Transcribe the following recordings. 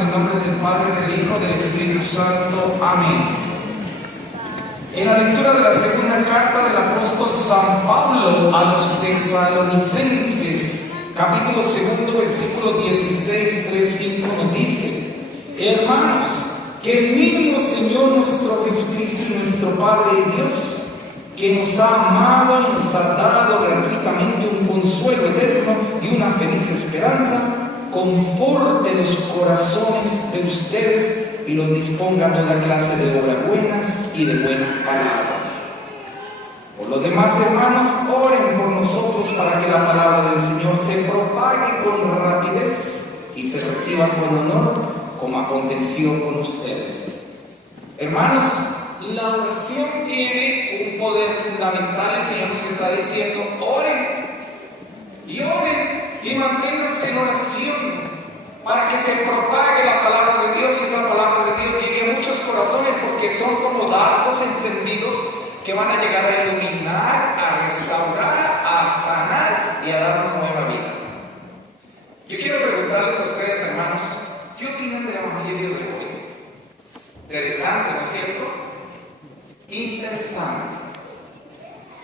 en el nombre del Padre, del Hijo, del Espíritu Santo. Amén. En la lectura de la segunda carta del apóstol San Pablo a los tesalonicenses, capítulo 2, versículo 16, 3, 5, nos dice: hermanos, que el mismo Señor nuestro Jesucristo y nuestro Padre y Dios, que nos ha amado y nos ha dado gratuitamente un consuelo eterno y una feliz esperanza, conforte los corazones de ustedes y los disponga a toda clase de obras buenas y de buenas palabras. Por los demás, hermanos, oren por nosotros para que la palabra del Señor se propague con rapidez y se reciba con honor, como aconteció con ustedes. Hermanos, la oración tiene un poder fundamental. El Señor nos está diciendo: oren y manténganse en oración para que se propague la palabra de Dios y esa palabra de Dios llegue a muchos corazones, porque son como dardos encendidos que van a llegar a iluminar, a restaurar, a sanar y a darnos nueva vida. Yo quiero preguntarles a ustedes, hermanos, ¿qué opinan del Evangelio de hoy? Interesante, ¿no es cierto? Interesante.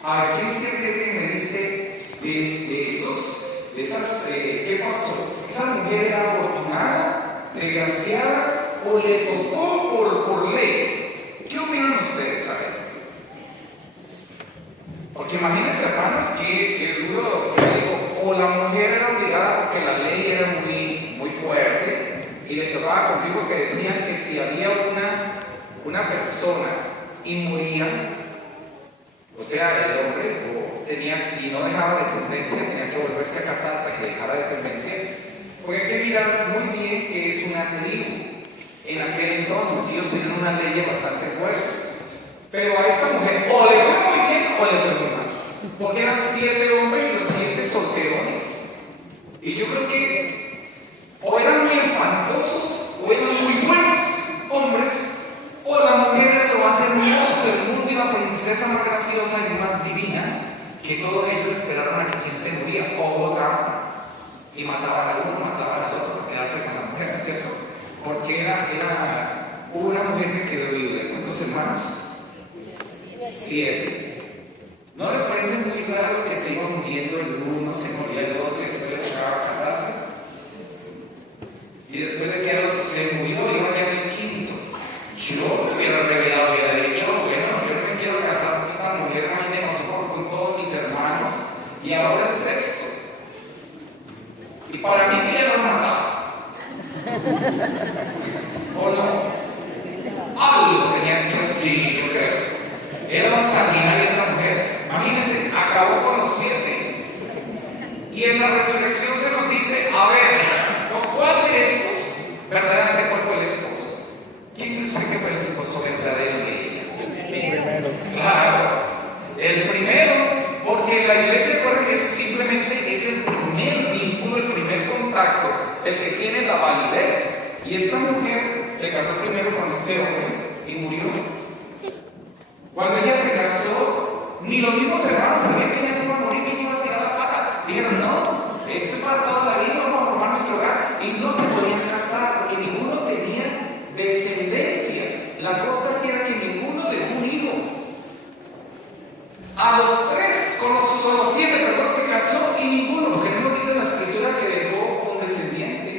A ver, ¿quién siente que me dice ¿qué pasó? ¿Esa mujer era afortunada, desgraciada o le tocó por ley? ¿Qué opinan ustedes? A ver. Porque imagínense, hermanos, que duro, o la mujer era obligada porque la ley era muy fuerte y le tocaba cumplir, porque decían que si había una persona y moría, o sea, el hombre tenía y no dejaba descendencia, tenía que volverse a casar hasta que dejara descendencia, porque hay que mirar muy bien que es una tribu. En aquel entonces ellos tenían una ley bastante fuerte, pero a esta mujer o le fue muy bien o le fue muy mal, porque eran 7 hombres y los 7 solterones, y yo creo que o eran muy espantosos o eran muy buenos hombres, o la mujer era lo más hermoso del mundo y la princesa más graciosa y más divina, que todos ellos esperaron a que quien se moría o votaban y mataban a uno, mataban al otro para quedarse con la mujer, ¿no es cierto? Porque hubo una mujer que quedó viuda. ¿Cuántos hermanos? 7. ¿No les parece muy raro que se iban muriendo el uno, se moría el otro y después le tocaba casarse? Y después decía el otro: se murió y ahora ya el quinto. Yo me hubiera revelado, hubiera dicho: bueno, yo no me quiero casar con esta mujer, imagínense con todos mis hermanos, y ahora el sexto. Y para mí que ya lo mataba. ¿O no? Algo tenían que decir, yo creo. Era una sanguinaria esta mujer. Imagínense, acabó con los 7. Y en la resurrección se nos dice: a ver, ¿con cuál de estos verdaderamente cuál fue el esposo? ¿Quién cree usted que fue el esposo verdadero de ella? El primero. Claro, el primero, porque la iglesia simplemente es el primer vínculo, el primer contacto, el que tiene la validez. Y esta mujer se casó primero con este hombre y murió. Cuando ella se casó, ni los mismos hermanos sabían que ella se iba a morir, que iba a tirar la pata. Dijeron: no, esto es para toda la vida, vamos a formar nuestro hogar. Y no se podían casar porque ninguno tenía descendencia. La cosa era que ninguno dejó un hijo. A los 3, con los 7, perdón, se casó y ninguno, porque no nos dice la escritura que dejó un descendiente.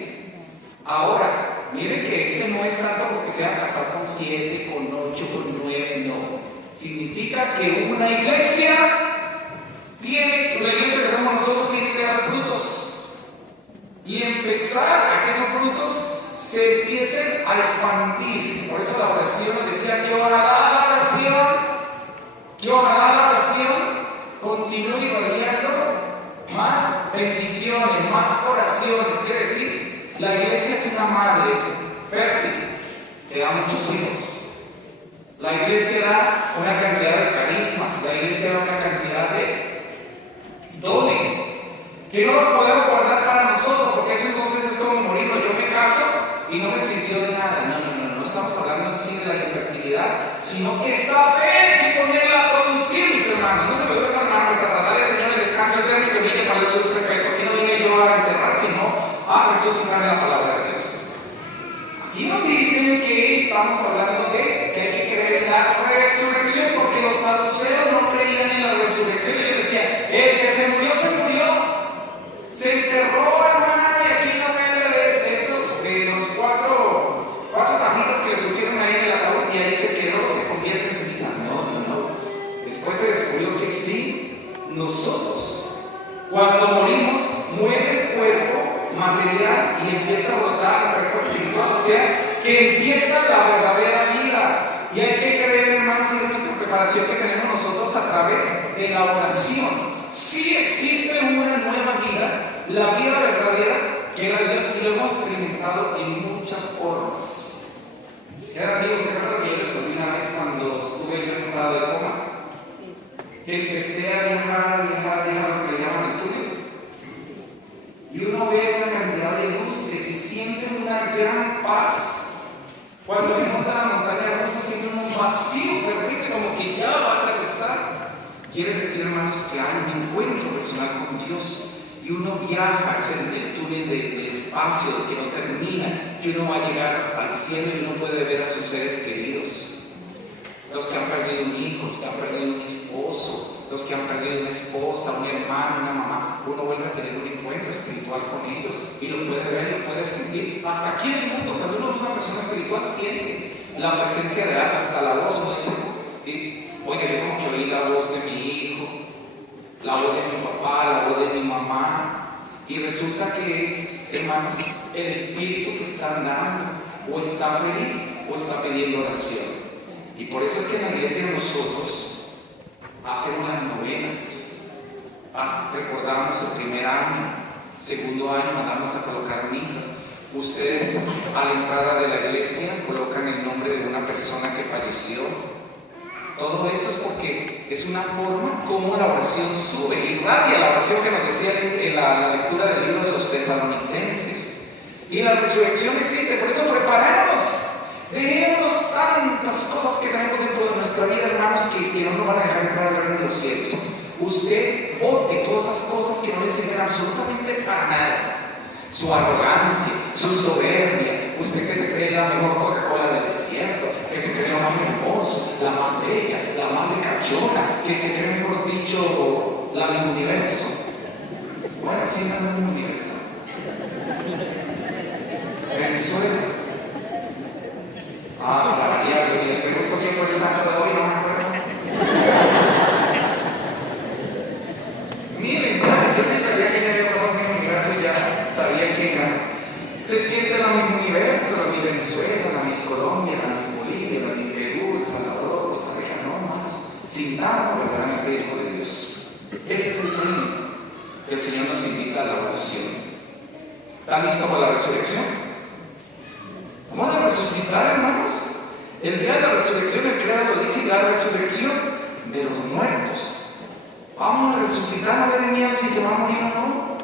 Ahora, miren que este no es tanto porque se va a casar con 7, con 8, con 9, no. Significa que una iglesia la iglesia que somos nosotros tiene que dar frutos. Y empezar a que esos frutos se empiecen a expandir. Por eso la oración decía que ojalá la oración continúe irradiando más bendiciones, más oraciones. Quiere decir, la iglesia es una madre fértil que da muchos hijos. La iglesia da una cantidad de carismas, la iglesia da una cantidad de dones que no lo podemos guardar para nosotros, porque eso entonces es como morirnos. Yo me caso y no me sirvió de nada. No estamos hablando así de la infertilidad, sino que esta fe hay que ponerla a producir, mis hermanos. No se puede hermano, hasta tratar de Señor el descanso eterno que viene para el Dios perfecto. Aquí no vine yo a enterrar, sino a resucitar en la palabra de Dios. Y nos dicen que estamos hablando de que hay que creer en la resurrección, porque los saduceos no creían en la resurrección. Ellos decían, el que se murió, se enterró, hermano, y aquí no me de esos, de los cuatro tablitas que le pusieron ahí en el ataúd, y ahí se quedó, se convierte en ceniza. No. Después se descubrió que sí, nosotros, cuando morimos, muere el cuerpo material y empieza a brotar el cuerpo espiritual, o sea, que empieza la verdadera vida. Y hay que creer, hermanos, en nuestra preparación que tenemos nosotros a través de la oración. Sí existe una nueva vida, la vida verdadera, que era Dios, y lo hemos experimentado en muchas formas. Era Dios, ¿se acuerdan que yo les conté una vez cuando estuve en un estado de coma? Sí. Que empecé a viajar, lo que le llaman el túnel. Y uno ve una cantidad de luces y siente una gran paz. Cuando se monta la montaña rusa, siente un vacío terrible, como que ya va a aterrizar. Quiere decir, hermanos, que hay un encuentro personal con Dios. Y uno viaja hacia el túnel de espacio que no termina, que uno va a llegar al cielo y uno puede ver a sus seres queridos. Los que han perdido un hijo, los que han perdido un esposo, los que han perdido una esposa, un hermano, una mamá, uno vuelve a tener un encuentro espiritual con ellos y lo puede ver, lo puede sentir. Hasta aquí en el mundo, cuando uno es una persona espiritual, siente la presencia de algo, hasta la voz. Uno dice, oiga, yo como que oí la voz de mi hijo, la voz de mi papá, la voz de mi mamá, y resulta que es, hermanos, el espíritu que está andando, o está feliz, o está pidiendo oración. Y por eso es que en la iglesia nosotros hacemos las novenas. Recordamos el primer año, segundo año, mandamos a colocar misas. Ustedes a la entrada de la iglesia colocan el nombre de una persona que falleció. Todo eso es porque es una forma como la oración sube, irradia la oración que nos decía en la lectura del libro de los Tesalonicenses. Y la resurrección existe, por eso preparamos. Dejemos tantas cosas que tenemos dentro de nuestra vida, hermanos, que no nos van a dejar entrar al reino de los cielos. Usted bote todas esas cosas que no le sirven absolutamente para nada. Su arrogancia, su soberbia, usted que se cree la mejor Coca-Cola del desierto, que se cree la más hermosa, la más bella, la más ricachona, que se cree, mejor dicho, la del universo. Bueno, ¿quién gana el universo? Venezuela. Para variar, le pregunto quién fue el santo de hoy, no me acuerdo. Miren, ya, yo no sabía quién había pasado en el universo, ya sabía quién era. Se siente la misma universo, la mi Venezuela, la mis Colombia, la mis Bolivia, la mi Perú, El Salvador, Costa Rica, no más. Sin nada, verdaderamente hijo de Dios. Ese es el reino que el Señor nos invita a la oración. ¿Están listos para la resurrección? Vamos a resucitar, hermanos. El día de la resurrección, el creador lo dice, la resurrección de los muertos. Vamos a resucitar, no le den miedo si se va a morir o no.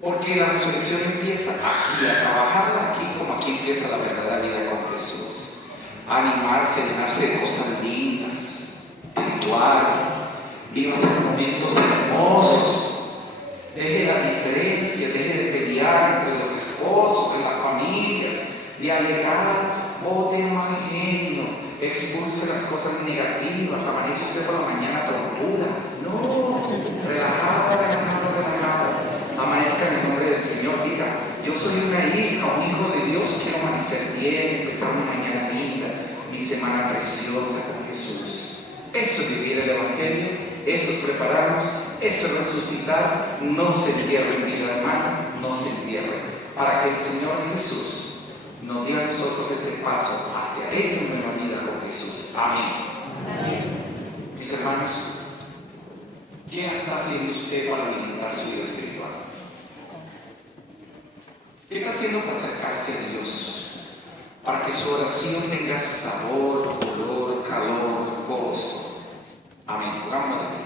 Porque la resurrección empieza aquí, a trabajarla aquí, como aquí empieza la verdadera vida con Jesús. A animarse, a llenarse de cosas lindas, espirituales. Viva esos momentos hermosos. Deje la diferencia, deje de pelear entre los esposos, en las familias. De alegar, bote el mal genio, expulse las cosas negativas, amanece usted por la mañana tortura. No, relajada. Amanezca en el nombre del Señor, diga, yo soy una hija, un hijo de Dios, quiero amanecer bien, empezar mi mañana linda, mi semana preciosa con Jesús. Eso es vivir el Evangelio, eso es prepararnos, eso es resucitar. No se entierre en vida, hermano, no se entierre, para que el Señor Jesús nos dio a nosotros ese paso hacia esa nueva vida con Jesús. Amén. Amén. Mis hermanos, ¿qué está haciendo usted para alimentar su vida espiritual? ¿Qué está haciendo para acercarse a Dios? Para que su oración tenga sabor, color, calor, gozo. Amén. Pongámonos de pie.